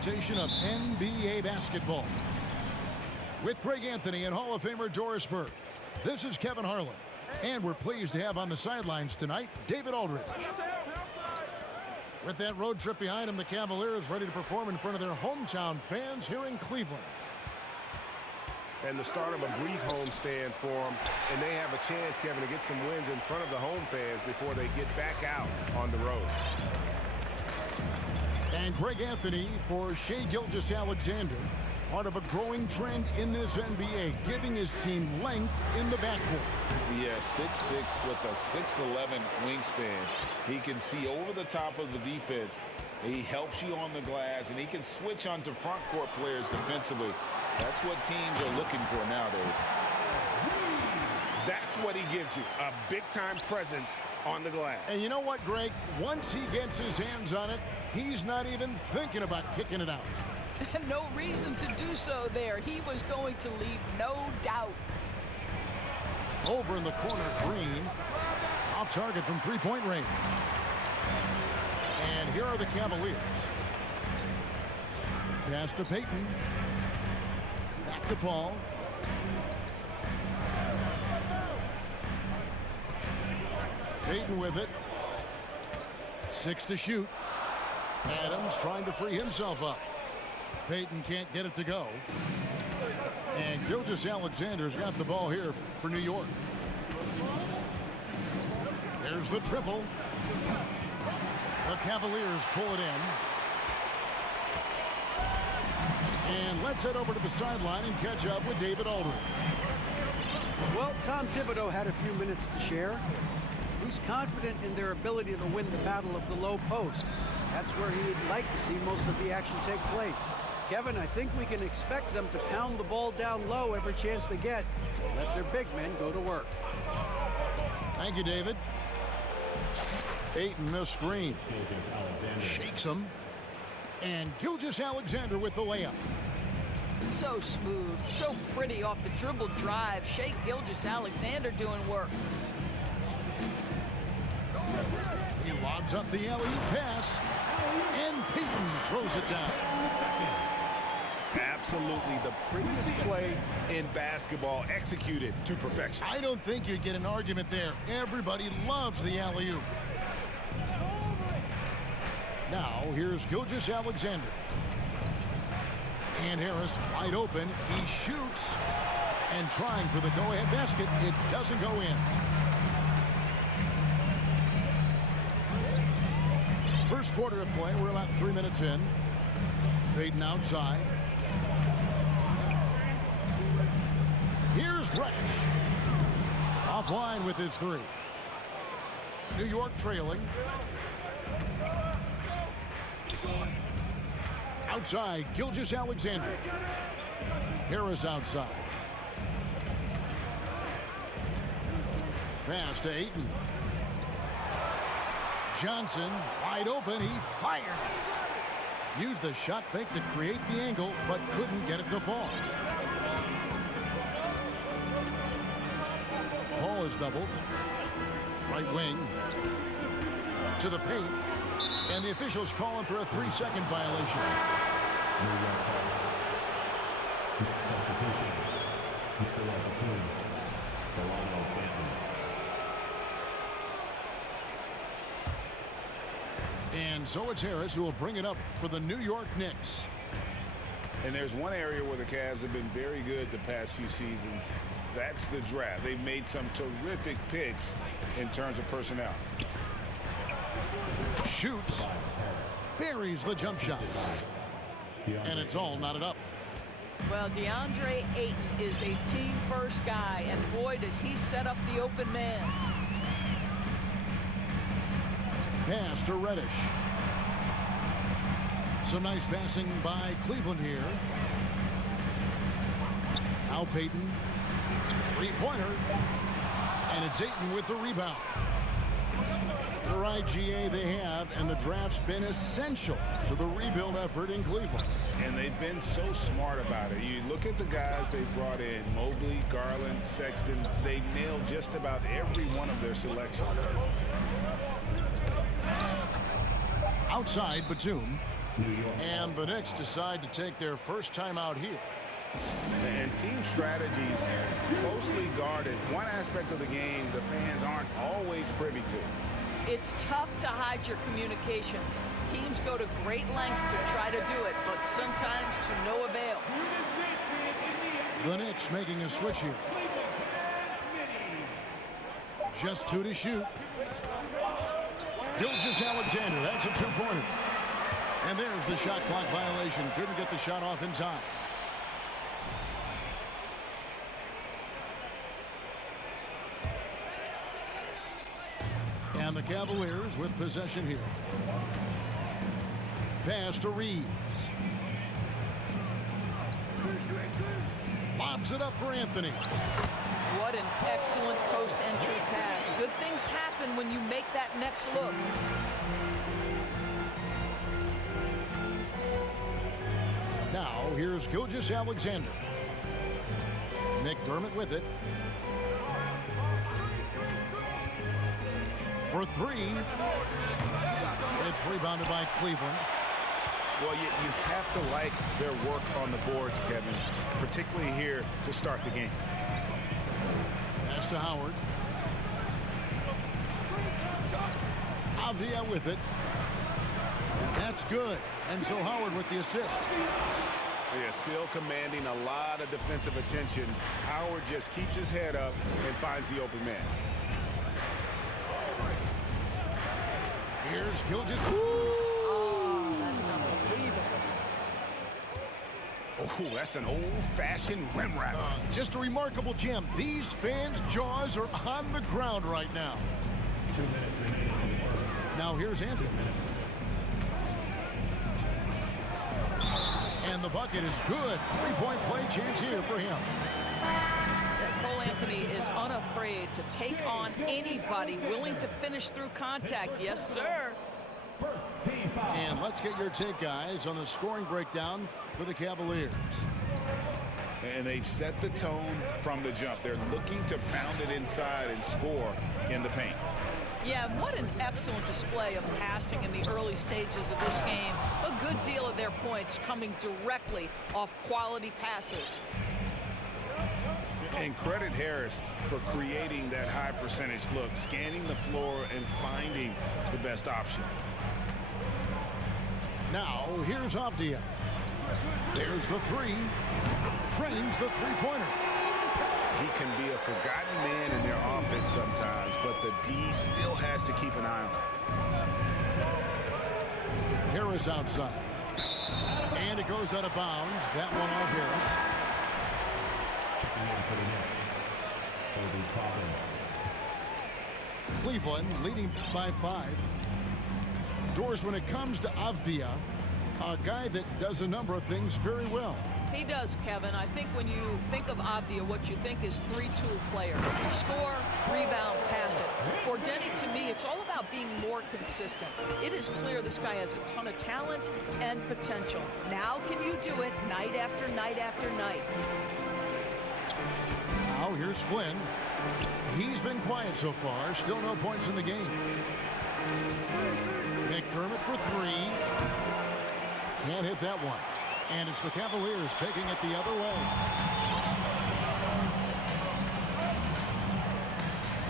Of NBA basketball. With Greg Anthony and Hall of Famer Doris Burke, this is Kevin Harlan. And we're pleased to have on the sidelines tonight, David Aldridge. With that road trip behind him, the Cavaliers ready to perform in front of their hometown fans here in Cleveland. And the start of a brief homestand for them, and they have a chance, Kevin, to get some wins in front of the home fans before they get back out on the road. And Greg Anthony for Shai Gilgeous-Alexander, part of a growing trend in this NBA, giving his team length in the backcourt. Yeah, 6'6" with a 6'11" wingspan. He can see over the top of the defense. He helps you on the glass, and he can switch onto front court players defensively. That's what teams are looking for nowadays. That's what he gives you, a big-time presence on the glass. And you know what, Greg? Once he gets his hands on it, he's not even thinking about kicking it out. No reason to do so there. He was going to leave no doubt. Over in the corner, Green. Off target from three-point range. And here are the Cavaliers. Pass to Payton. Back to Paul. Payton with it. 6 to shoot. Adams trying to free himself up. Payton can't get it to go. And Gilgeous-Alexander's got the ball here for New York. There's the triple. The Cavaliers pull it in. And let's head over to the sideline and catch up with David Aldridge. Well, Tom Thibodeau had a few minutes to share. He's confident in their ability to win the battle of the low post. That's where he'd like to see most of the action take place. Kevin, I think we can expect them to pound the ball down low every chance they get. Let their big men go to work. Thank you, David. Ayton, a screen. Shakes him. And Gilgeous-Alexander with the layup. So smooth, so pretty off the dribble drive. Shai Gilgeous-Alexander doing work. He lobs up the alley-oop pass. And Payton throws it down. Absolutely the prettiest play in basketball, executed to perfection. I don't think you'd get an argument there. Everybody loves the alley-oop. Now, here's Gilgeous-Alexander. And Harris wide open. He shoots. And trying for the go-ahead basket. It doesn't go in. First quarter of play. We're about 3 minutes in. Payton outside. Here's Reddish. Offline with his three. New York trailing. Outside, Gilgeous-Alexander. Harris outside. Pass to Ayton. Johnson wide open. He fires. Used the shot fake to create the angle, but couldn't get it to fall. Paul is doubled. Right wing. To the paint. And the officials calling for a 3-second violation. And so it's Harris who will bring it up for the New York Knicks. And there's one area where the Cavs have been very good the past few seasons. That's the draft. They've made some terrific picks in terms of personnel. Shoots. Buries the jump shot. And it's all knotted up. Well, DeAndre Ayton is a team-first guy, and boy, does he set up the open man. Pass to Reddish. Some nice passing by Cleveland here. Now Payton. Three-pointer. And it's Ayton with the rebound. The IGA they have, and the draft's been essential to the rebuild effort in Cleveland. And they've been so smart about it. You look at the guys they brought in, Mobley, Garland, Sexton. They nailed just about every one of their selections. Outside, Batum. And the Knicks decide to take their first time out here. And team strategies closely guarded. One aspect of the game the fans aren't always privy to. It's tough to hide your communications. Teams go to great lengths to try to do it, but sometimes to no avail. The Knicks making a switch here. Just 2 to shoot. Gilgeous-Alexander, that's a 2-pointer. And there's the shot clock violation. Couldn't get the shot off in time. And the Cavaliers with possession here. Pass to Reeves. Lobs it up for Anthony. What an excellent post entry pass. Good things happen when you make that next look. Now here's Gilgeous-Alexander. McDermott with it. For 3. It's rebounded by Cleveland. Well, you have to like their work on the boards, Kevin, particularly here to start the game. Pass to Howard. Avdia with it. That's good. And so Howard with the assist. They're still commanding a lot of defensive attention. Howard just keeps his head up and finds the open man. Here's Gilgeous. Oh, that's unbelievable. Oh, that's an old-fashioned rim wrap. Just a remarkable jam. These fans' jaws are on the ground right now. 2 minutes remaining. Now here's Anthony. And the bucket is good. 3-point play chance here for him. Cole Anthony is unafraid to take on anybody willing to finish through contact. Yes, sir. First team foul. And let's get your take, guys, on the scoring breakdown for the Cavaliers. And they've set the tone from the jump. They're looking to pound it inside and score in the paint. Yeah, what an excellent display of passing in the early stages of this game. A good deal of their points coming directly off quality passes. And credit Harris for creating that high percentage look, scanning the floor and finding the best option. Now, here's Avdia. There's the 3. Trains the 3-pointer. He can be a forgotten man in their offense sometimes, but the D still has to keep an eye on him. Harris outside. And it goes out of bounds. That one off Harris. Checking in for the Knicks. Will be Coffin. Cleveland leading by 5. Doors, when it comes to Avdia, a guy that does a number of things very well. He does, Kevin. I think when you think of Avdia, what you think is 3-tool player. Score, rebound, pass it. For Denny, to me, it's all about being more consistent. It is clear this guy has a ton of talent and potential. Now can you do it night after night after night? Now here's Flynn. He's been quiet so far. Still no points in the game. McDermott for 3. Can't hit that one. And it's the Cavaliers taking it the other way.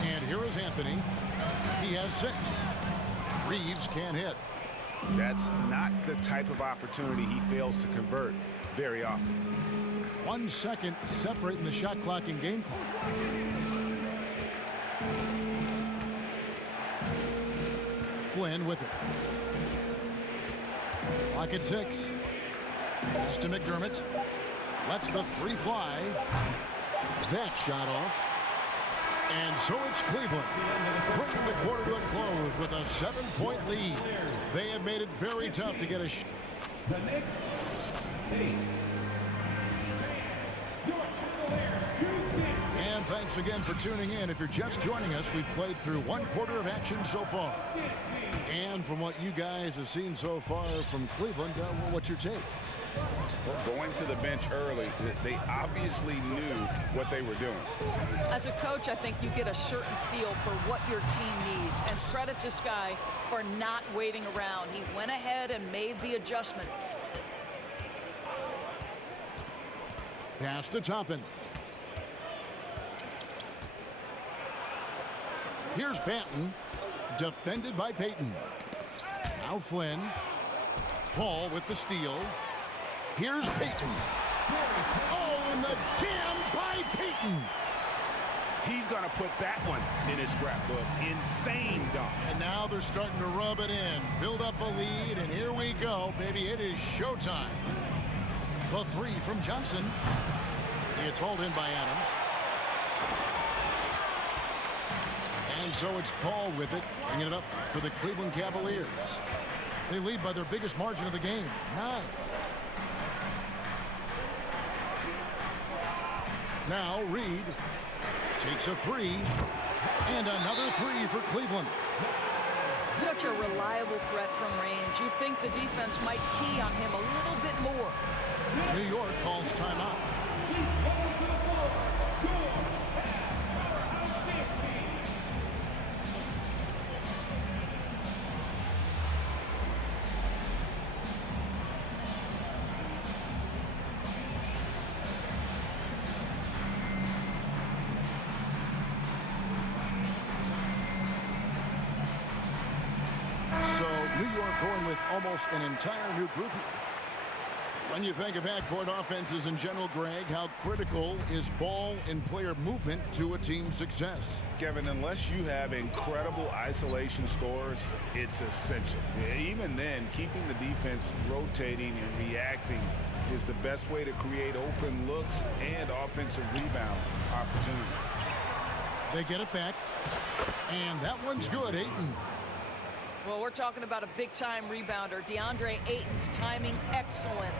And here is Anthony. He has 6. Reeves can't hit. That's not the type of opportunity he fails to convert very often. 1 second separating the shot clock and game clock. Flynn with it. Clock at 6. Pass to McDermott. Lets the 3 fly. That shot off. And so it's Cleveland bringing the quarter to a close with a 7-point lead. They have made it very tough to get a shot. The Knicks take. And thanks again for tuning in. If you're just joining us, we've played through 1 quarter of action so far. And from what you guys have seen so far from Cleveland, what's your take? Going to the bench early, they obviously knew what they were doing. As a coach, I think you get a certain feel for what your team needs, and credit this guy for not waiting around. He went ahead and made the adjustment. Pass to Toppin. Here's Banton, defended by Payton. Now Flynn. Paul with the steal. Here's Payton. Oh, and the jam by Payton. He's going to put that one in his scrapbook. Insane dunk. And now they're starting to rub it in. Build up a lead, and here we go, baby. It is showtime. The three from Johnson. It's hauled in by Adams. And so it's Paul with it, bringing it up for the Cleveland Cavaliers. They lead by their biggest margin of the game, 9. Now Reed takes a 3, and another 3 for Cleveland. Such a reliable threat from range. You'd think the defense might key on him a little bit more. New York calls timeout. So New York going with almost an entire new group here. When you think of half-court offenses in general, Greg, how critical is ball and player movement to a team's success? Kevin, unless you have incredible isolation scores, it's essential. Even then, keeping the defense rotating and reacting is the best way to create open looks and offensive rebound opportunities. They get it back, and that one's good, Ayton. Well, we're talking about a big-time rebounder. DeAndre Ayton's timing, excellent.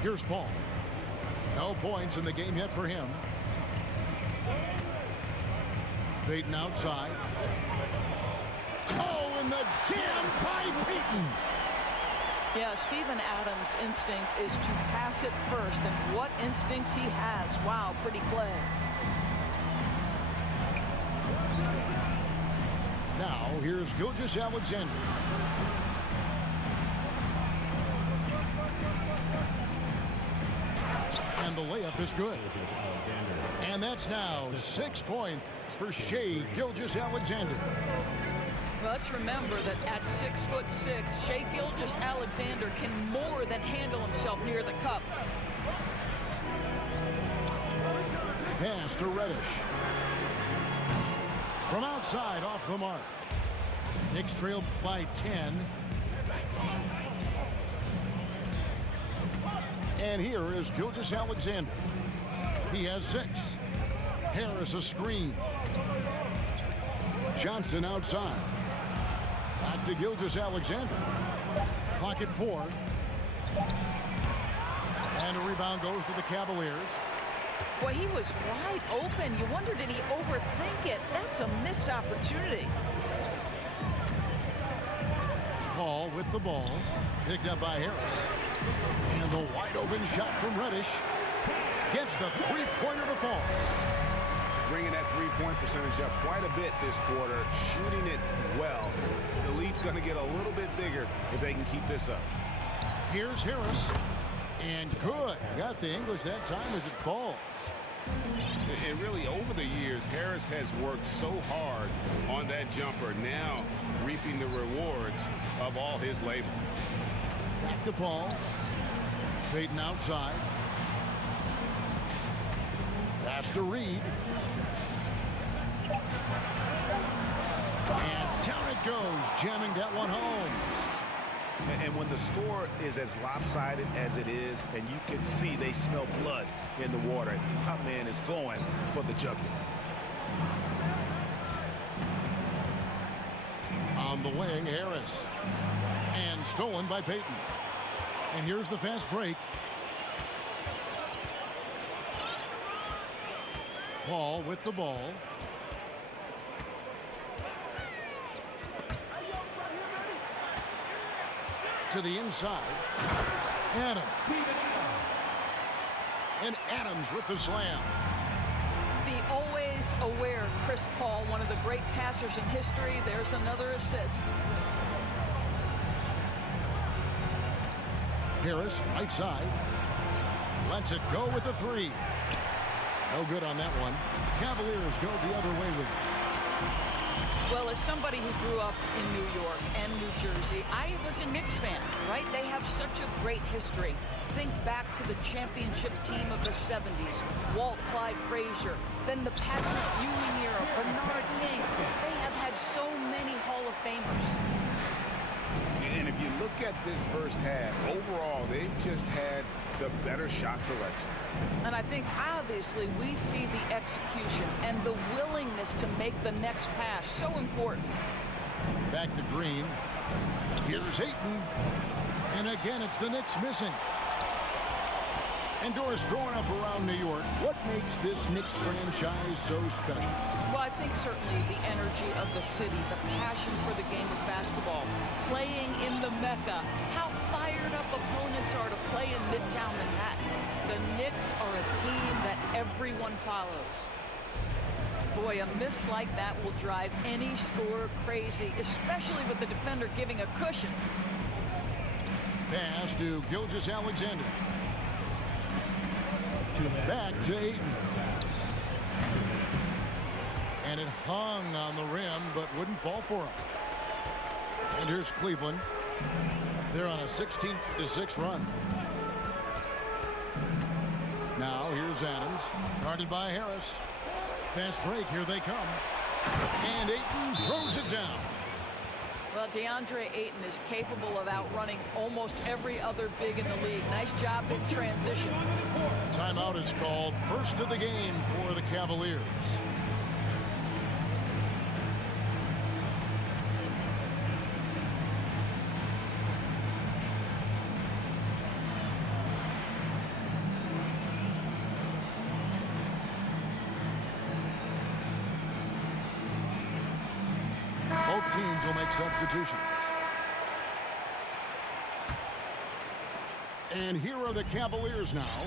Here's Paul. No points in the game yet for him. Payton outside. Oh, and the jam by Payton. Yeah, Steven Adams' instinct is to pass it first, and what instincts he has. Wow, pretty play. Now, here's Gilgeous-Alexander. And the layup is good. And that's now 6 points for Shai Gilgeous-Alexander. Well, let's remember that at 6'6", Shai Gilgeous-Alexander can more than handle himself near the cup. Pass to Reddish. From outside, off the mark. Knicks trail by 10. And here is Gilgeous-Alexander. He has 6. Harris a screen. Johnson outside. Back to Gilgeous-Alexander. Clock at 4. And a rebound goes to the Cavaliers. Boy, he was wide open. You wonder, did he overthink it? That's a missed opportunity. Paul with the ball. Picked up by Harris. And the wide open shot from Reddish. Gets the three-pointer to fall. Bringing that three-point percentage up quite a bit this quarter. Shooting it well. The lead's going to get a little bit bigger if they can keep this up. Here's Harris. And good. Got the English that time as it falls. And really, over the years, Harris has worked so hard on that jumper, now reaping the rewards of all his labor. Back to Paul. Payton outside. Pass to Reed. And down it goes, jamming that one home. And when the score is as lopsided as it is, and you can see they smell blood in the water, our man is going for the jugular. On the wing, Harris. And stolen by Payton. And here's the fast break. Paul with the ball. to the inside. Adams. And Adams with the slam. Be always aware, Chris Paul, one of the great passers in history. There's another assist. Harris, right side. Lets it go with a three. No good on that one. Cavaliers go the other way with it. Well, as somebody who grew up in New York and New Jersey, I was a Knicks fan, right? They have such a great history. Think back to the championship team of the 70s. Walt, Clyde Frazier, then the Patrick Ewing era, Bernard King. They have had so many Hall of Famers. And if you look at this first half, overall, they've just had the better shot selection. And I think, obviously, we see the execution and the willingness to make the next pass so important. Back to Green. Here's Ayton. And again, it's the Knicks missing. And Doris, growing up around New York, what makes this Knicks franchise so special? Well, I think certainly the energy of the city, the passion for the game of basketball, playing in the Mecca, how fired up opponents are to play in Midtown Manhattan. The Knicks are a team that everyone follows. Boy, a miss like that will drive any scorer crazy, especially with the defender giving a cushion. Pass to Gilgeous-Alexander. Back to Ayton. And it hung on the rim, but wouldn't fall for him. And here's Cleveland. They're on a 16-6 run. Now here's Adams, guarded by Harris. Fast break, here they come. And Ayton throws it down. Well, DeAndre Ayton is capable of outrunning almost every other big in the league. Nice job in transition. Timeout is called. First of the game for the Cavaliers. Both teams will make substitutions. And here are the Cavaliers now.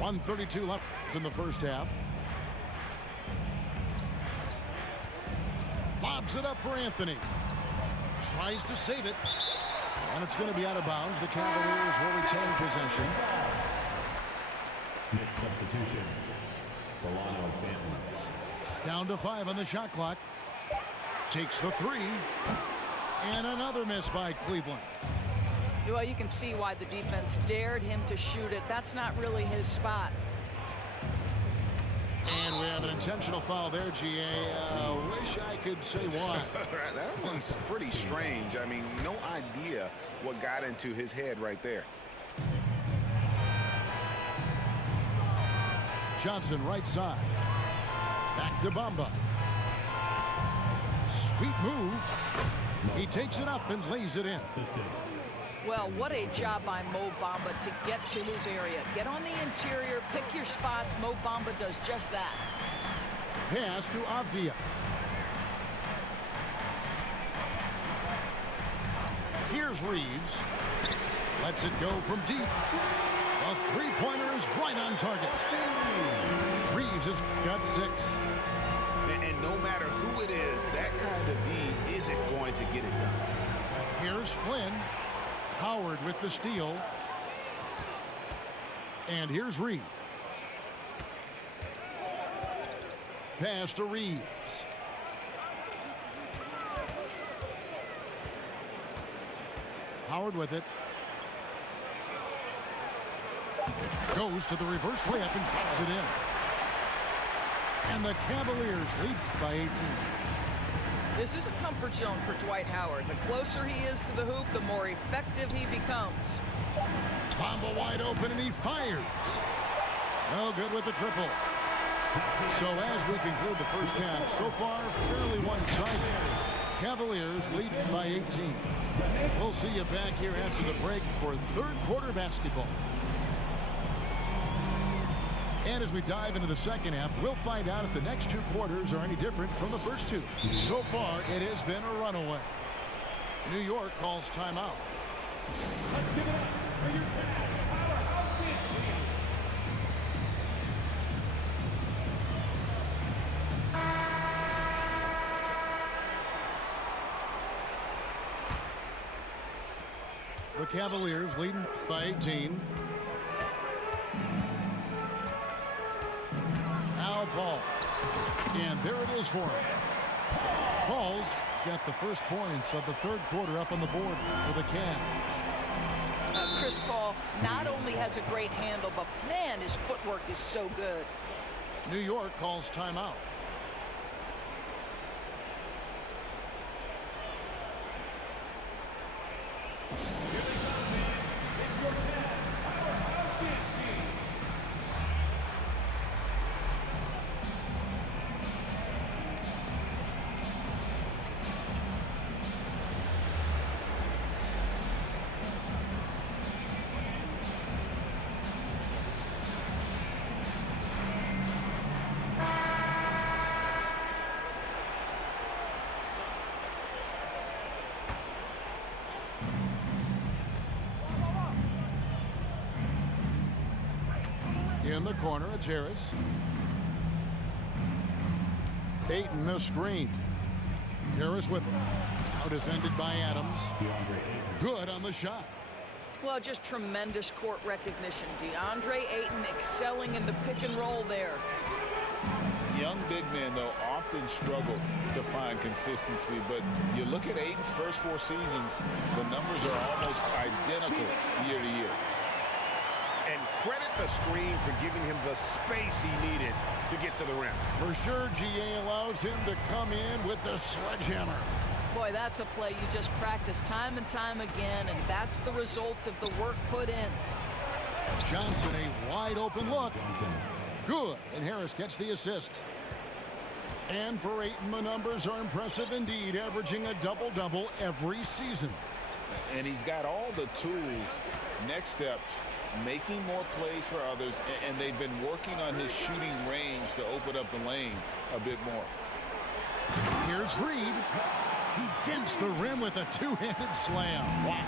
.132 left in the first half. Lobs it up for Anthony. Tries to save it. And it's going to be out of bounds. The Cavaliers will retain possession. Next substitution. Delano Banton. Down to 5 on the shot clock. Takes the three. And another miss by Cleveland. Well, you can see why the defense dared him to shoot it. That's not really his spot. And we have an intentional foul there, GA. Wish I could say why. That one's pretty strange. I mean, no idea what got into his head right there. Johnson, right side. Back to Bamba. Sweet move. He takes it up and lays it in. Well, what a job by Mo Bamba to get to his area. Get on the interior, pick your spots. Mo Bamba does just that. Pass to Avdia. Here's Reeves. Lets it go from deep. A three-pointer is right on target. Reeves has got 6. And no matter who it is, that kind of D isn't going to get it done. Here's Flynn. Howard with the steal. And here's Reeves. Pass to Reeves. Howard with it. Goes to the reverse layup and drops it in. And the Cavaliers lead by 18. This is a comfort zone for Dwight Howard. The closer he is to the hoop, the more effective he becomes. Bamba wide open, and he fires. No good with the triple. So as we conclude the first half, so far fairly one-sided. Cavaliers lead by 18. We'll see you back here after the break for third quarter basketball. And as we dive into the second half, we'll find out if the next 2 quarters are any different from the first 2. So far, it has been a runaway. New York calls timeout. Let's give it up for your The Cavaliers leading by 18. Now Paul. And there it is for him. Paul's got the first points of the third quarter up on the board for the Cavs. Chris Paul not only has a great handle, but man, his footwork is so good. New York calls timeout. In the corner, it's Harris. Ayton, the screen. Harris with it. Now defended by Adams. Good on the shot. Well, just tremendous court recognition. DeAndre Ayton excelling in the pick and roll there. Young big men, though, often struggle to find consistency, but you look at Ayton's first 4 seasons, the numbers are almost identical year to year. And credit the screen for giving him the space he needed to get to the rim. For sure, GA allows him to come in with the sledgehammer. Boy, that's a play you just practice time and time again, and that's the result of the work put in. Johnson, a wide open look. Good, and Harris gets the assist. And for Ayton, the numbers are impressive indeed, averaging a double-double every season. And he's got all the tools. Next steps, making more plays for others, and they've been working on his shooting range to open up the lane a bit more. Here's Reed. He dents the rim with a 2-handed slam. Wow.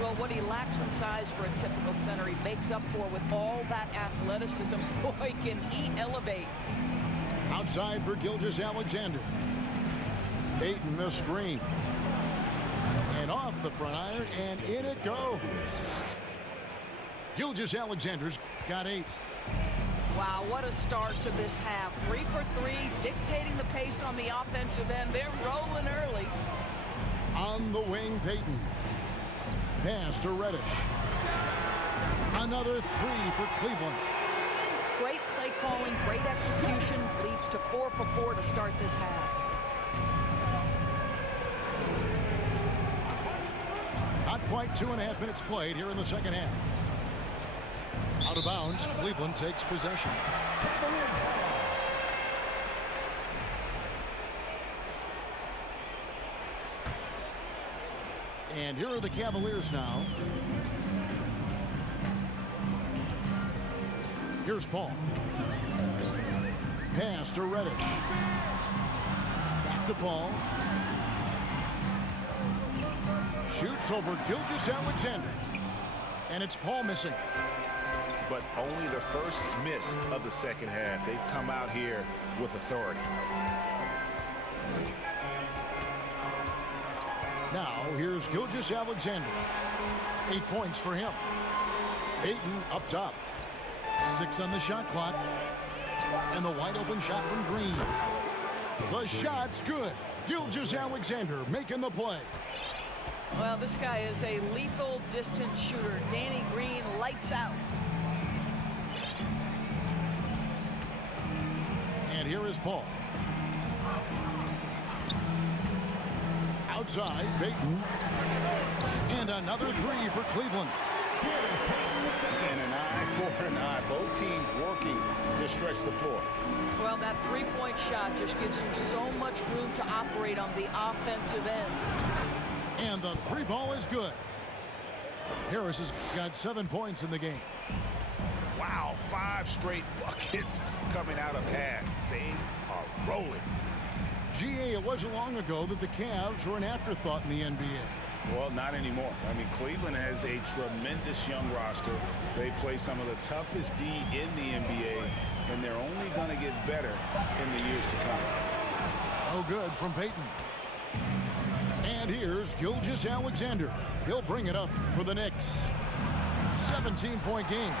Well, what he lacks in size for a typical center, he makes up for with all that athleticism. Boy, can he elevate. Outside for Gilgeous-Alexander. Ayton, the screen. And off the front iron, and in it goes. Gilgeous-Alexander's got 8. Wow, what a start to this half. 3 for 3, dictating the pace on the offensive end. They're rolling early. On the wing, Payton. Pass to Reddish. Another 3 for Cleveland. Great play calling, great execution, leads to 4 for 4 to start this half. Not quite 2.5 minutes played here in the second half. Out of bounds, Cleveland takes possession. And here are the Cavaliers now. Here's Paul. Pass to Reddish. Back to Paul. Shoots over Gilgeous-Alexander. And it's Paul missing. But only the first miss of the second half. They've come out here with authority. Now, here's Gilgeous-Alexander. 8 points for him. Ayton up top. 6 on the shot clock. And the wide open shot from Green. The shot's good. Gilgeous-Alexander making the play. Well, this guy is a lethal distance shooter. Danny Green lights out. And here is Paul. Outside, Payton. And another 3 for Cleveland. And an eye for an eye. Both teams working to stretch the floor. Well, that 3-point shot just gives you so much room to operate on the offensive end. And the 3 ball is good. Harris has got 7 points in the game. Wow, 5 straight buckets coming out of half. They are rolling. GA, it wasn't long ago that the Cavs were an afterthought in the NBA. Well, not anymore. I mean, Cleveland has a tremendous young roster. They play some of the toughest D in the NBA, and they're only going to get better in the years to come. Oh, good from Payton. And here's Gilgeous-Alexander. He'll bring it up for the Knicks. 17-point game.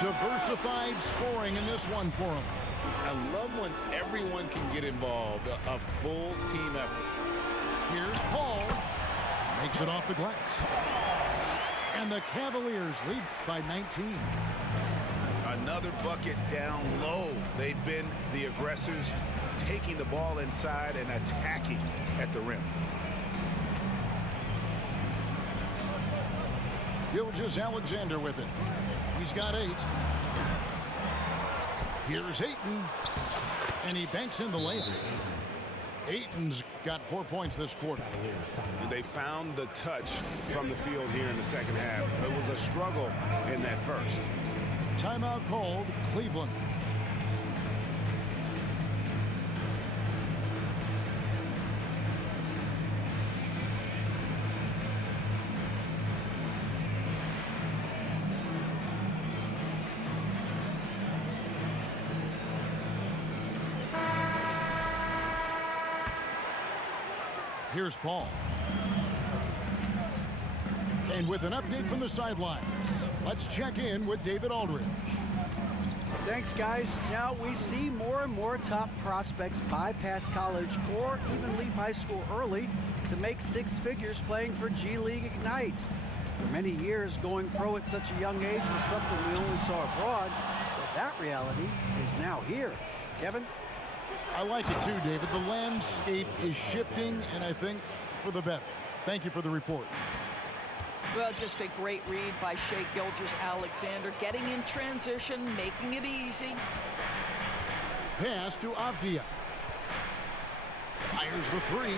Diversified scoring in this one for him. I love when everyone can get involved, a full team effort. Here's Paul. Makes it off the glass. And the Cavaliers lead by 19. Another bucket down low. They've been the aggressors, taking the ball inside and attacking at the rim. Gilgeous-Alexander with it. He's got 8. Here's Ayton. And he banks in the layup. Ayton's got 4 points this quarter. And they found the touch from the field here in the second half. It was a struggle in that first. Timeout called, Cleveland. Here's Paul. And with an update from the sidelines, let's check in with David Aldridge. Thanks, guys. Now we see more and more top prospects bypass college or even leave high school early to make 6 figures playing for G League Ignite. For many years, going pro at such a young age was something we only saw abroad, but that reality is now here. Kevin? I like it too, David. The landscape is shifting, and I think for the better. Thank you for the report. Well, just a great read by Shai Gilgeous-Alexander, getting in transition, making it easy. Pass to Avdia. Fires the 3.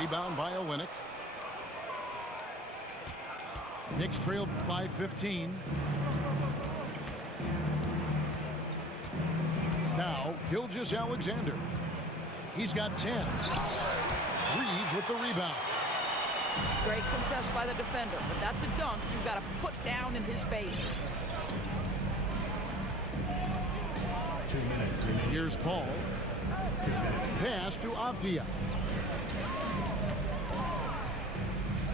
Rebound by Olynyk. Knicks trailed by 15. Now, Gilgeous-Alexander. He's got 10. Reeves with the rebound. Great contest by the defender, but that's a dunk you've got to put down in his face. Here's Paul. Pass to Avdia.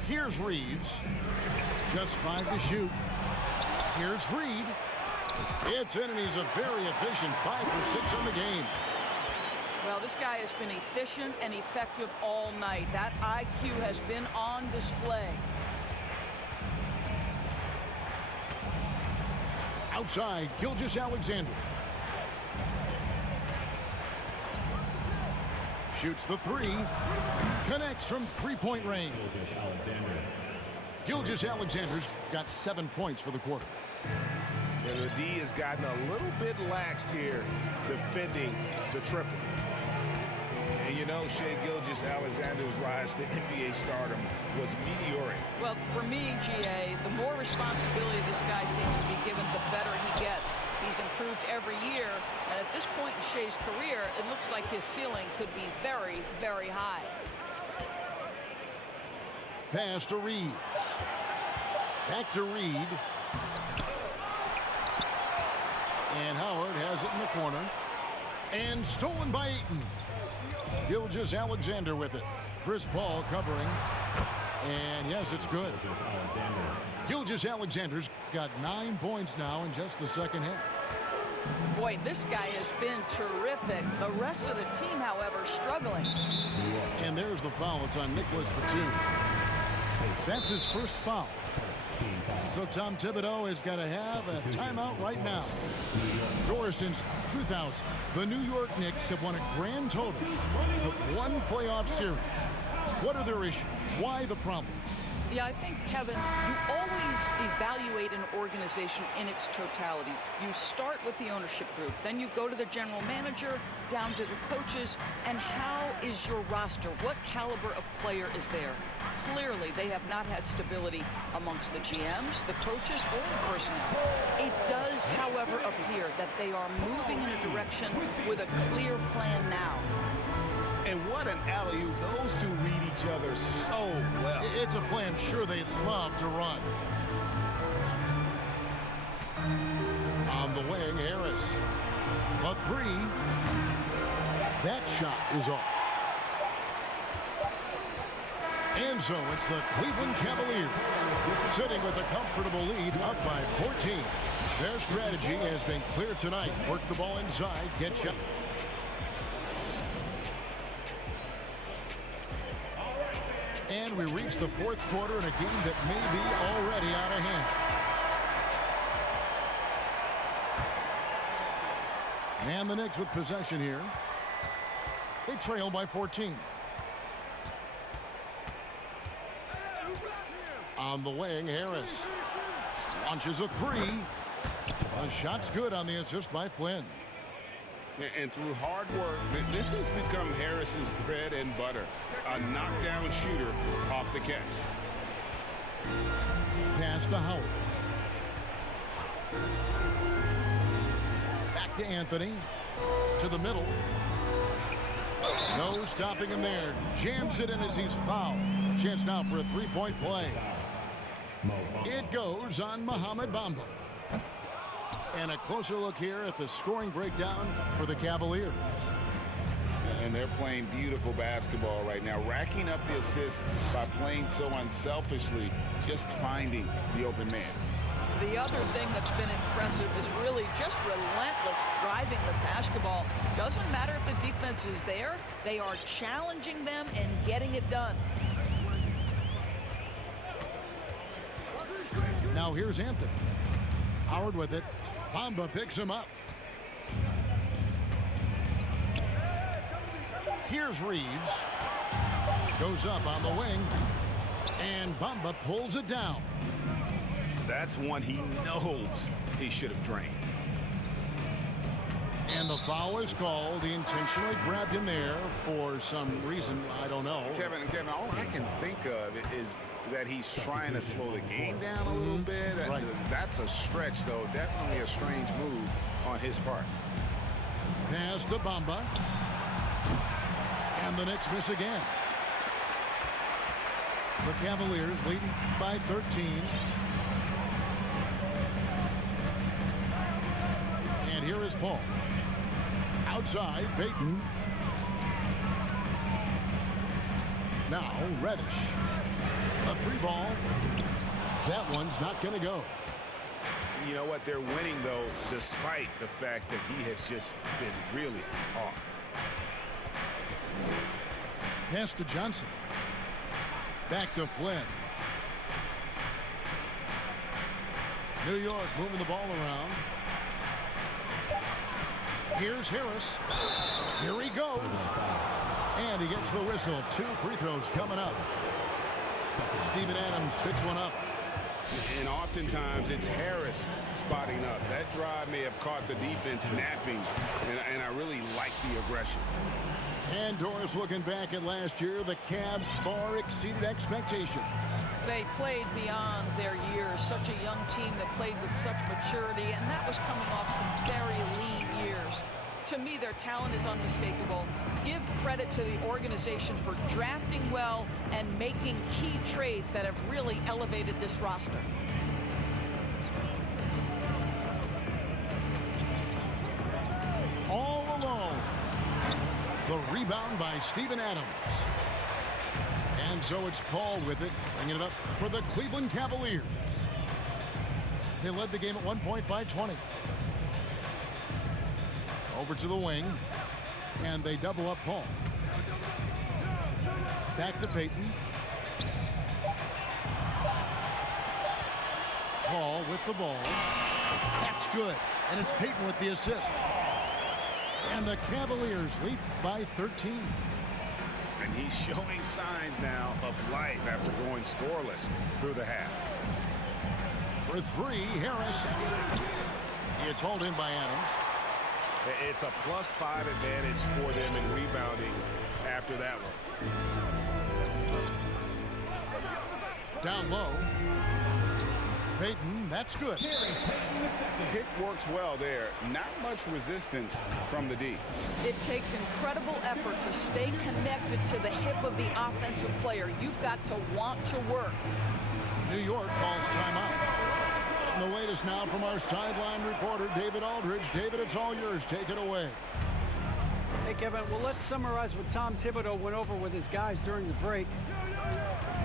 Here's Reeves. Just 5 to shoot. Here's Reed. It's in, and he's a very efficient 5 for 6 on the game. Well, this guy has been efficient and effective all night. That IQ has been on display. Outside, Gilgeous-Alexander. Shoots the 3. Connects from 3-point range. Gilgeous-Alexander's got 7 points for the quarter. And the D has gotten a little bit laxed here, defending the triple. And you know, Shai Gilgeous-Alexander's rise to NBA stardom was meteoric. Well, for me, GA, the more responsibility this guy seems to be given, the better he gets. He's improved every year, and at this point in Shai's career, it looks like his ceiling could be very, very high. Pass to Reeves. Back to Reed. And Howard has it in the corner. And stolen by Ayton. Gilgeous-Alexander with it. Chris Paul covering. And yes, it's good. Gilgeous-Alexander's got 9 points now in just the second half. Boy, this guy has been terrific. The rest of the team, however, struggling. And there's the foul. It's on Nicholas Batum. That's his first foul. So Tom Thibodeau has got to have a timeout right now. Doris, since 2000, the New York Knicks have won a grand total of 1 playoff series. What are their issues? Why the problem? Yeah, I think, Kevin, you always evaluate an organization in its totality. You start with the ownership group, then you go to the general manager, down to the coaches, and how is your roster? What caliber of player is there? Clearly, they have not had stability amongst the GMs, the coaches, or the personnel. It does, however, appear that they are moving in a direction with a clear plan now. And what an alley-oop. Those two read each other so well. It's a play I'm sure they'd love to run. On the wing, Harris. A three. That shot is off. And so it's the Cleveland Cavaliers sitting with a comfortable lead up by 14. Their strategy has been clear tonight. Work the ball inside, get shot. And we reach the fourth quarter in a game that may be already out of hand. And the Knicks with possession here. They trail by 14. On the wing, Harris launches a three. The shot's good on the assist by Flynn. And through hard work, this has become Harris's bread and butter. A knockdown shooter off the catch. Pass to Howard. Back to Anthony. To the middle. No stopping him there. Jams it in as he's fouled. Chance now for a three-point play. It goes on Mohamed Bamba. And a closer look here at the scoring breakdown for the Cavaliers. And they're playing beautiful basketball right now, racking up the assists by playing so unselfishly, just finding the open man. The other thing that's been impressive is really just relentless driving the basketball. Doesn't matter if the defense is there, they are challenging them and getting it done. Now here's Anthony. Howard with it. Bamba picks him up. Here's Reeves. Goes up on the wing. And Bamba pulls it down. That's one he knows he should have drained. And the foul is called. He intentionally grabbed him there for some reason. I don't know. Kevin, all I can think of is that he's trying to slow the game down a little bit. Right. That's a stretch, though. Definitely a strange move on his part. Pass to Bamba. And the Knicks miss again. The Cavaliers leading by 13. And here is Paul. Outside, Payton. Now, Reddish. A three ball. That one's not going to go. You know what? They're winning, though, despite the fact that he has just been really off. Pass to Johnson. Back to Flynn. New York moving the ball around. Here's Harris. Here he goes. And he gets the whistle. 2 free throws coming up. Steven Adams picks one up. And oftentimes it's Harris spotting up. That drive may have caught the defense napping, and I really like the aggression. And Doris, looking back at last year, the Cavs far exceeded expectations. They played beyond their years. Such a young team that played with such maturity, and that was coming off some very lean years. To me, their talent is unmistakable. Give credit to the organization for drafting well and making key trades that have really elevated this roster. All alone. The rebound by Steven Adams. And so it's Paul with it, bringing it up for the Cleveland Cavaliers. They led the game at 1 point by 20. Over to the wing, and they double up Paul. Back to Payton. Paul with the ball. That's good, and it's Payton with the assist. And the Cavaliers lead by 13. And he's showing signs now of life after going scoreless through the half. For three, Harris. It's hauled in by Adams. It's a +5 advantage for them in rebounding after that one. Down low. Payton, that's good. Pick works well there. Not much resistance from the D. It takes incredible effort to stay connected to the hip of the offensive player. You've got to want to work. New York calls timeout. And the latest now from our sideline reporter, David Aldridge. David, it's all yours. Take it away. Hey, Kevin, well, let's summarize what Tom Thibodeau went over with his guys during the break.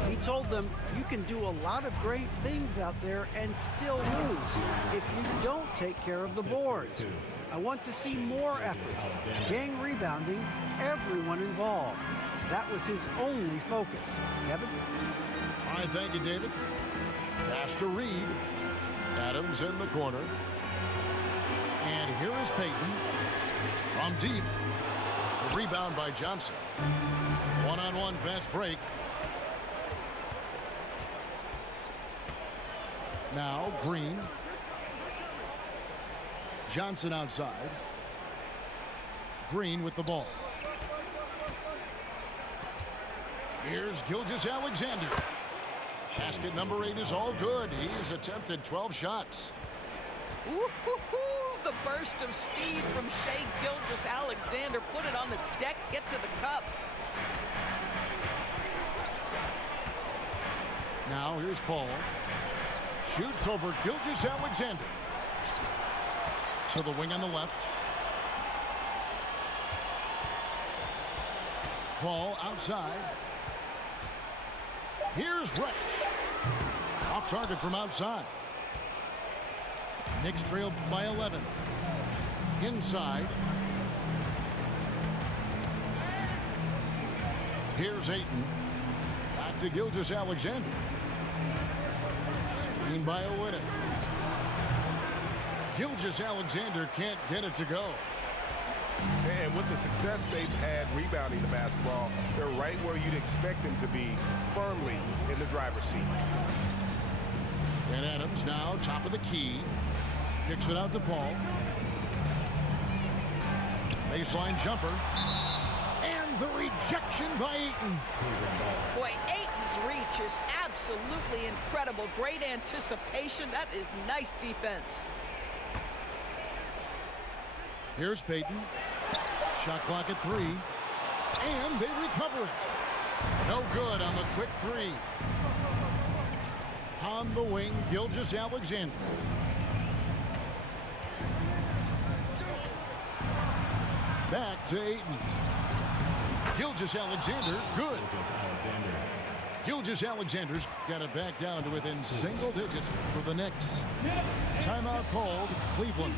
He told them, you can do a lot of great things out there and still lose if you don't take care of the boards. I want to see more effort, gang rebounding, everyone involved. That was his only focus. Kevin? All right, thank you, David. Pass to Reed. Adams in the corner. And here is Payton from deep. The rebound by Johnson. One-on-one fast break. Now Green. Johnson outside. Green with the ball. Here's Gilgeous-Alexander. Basket number 8 is all good. He's attempted 12 shots. The burst of speed from Shai Gilgeous-Alexander. Put it on the deck, get to the cup. Now here's Paul. Shoots over Gilgeous-Alexander. To the wing on the left. Paul outside. Here's Reich. Off target from outside. Knicks trail by 11. Inside. Here's Ayton. Back to Gilgeous-Alexander. Screen by Olynyk. Gilgeous-Alexander can't get it to go. And with the success they've had rebounding the basketball, they're right where you'd expect them to be, firmly in the driver's seat. And Adams now top of the key. Kicks it out to Paul. Baseline jumper. And the rejection by Ayton. Boy, Ayton's reach is absolutely incredible. Great anticipation. That is nice defense. Here's Payton. Shot clock at 3. And they recover it. No good on the quick 3. On the wing, Gilgeous-Alexander. Back to Ayton. Gilgeous-Alexander, good. Gilgeous-Alexander's got it back down to within single digits for the Knicks. Timeout called, Cleveland.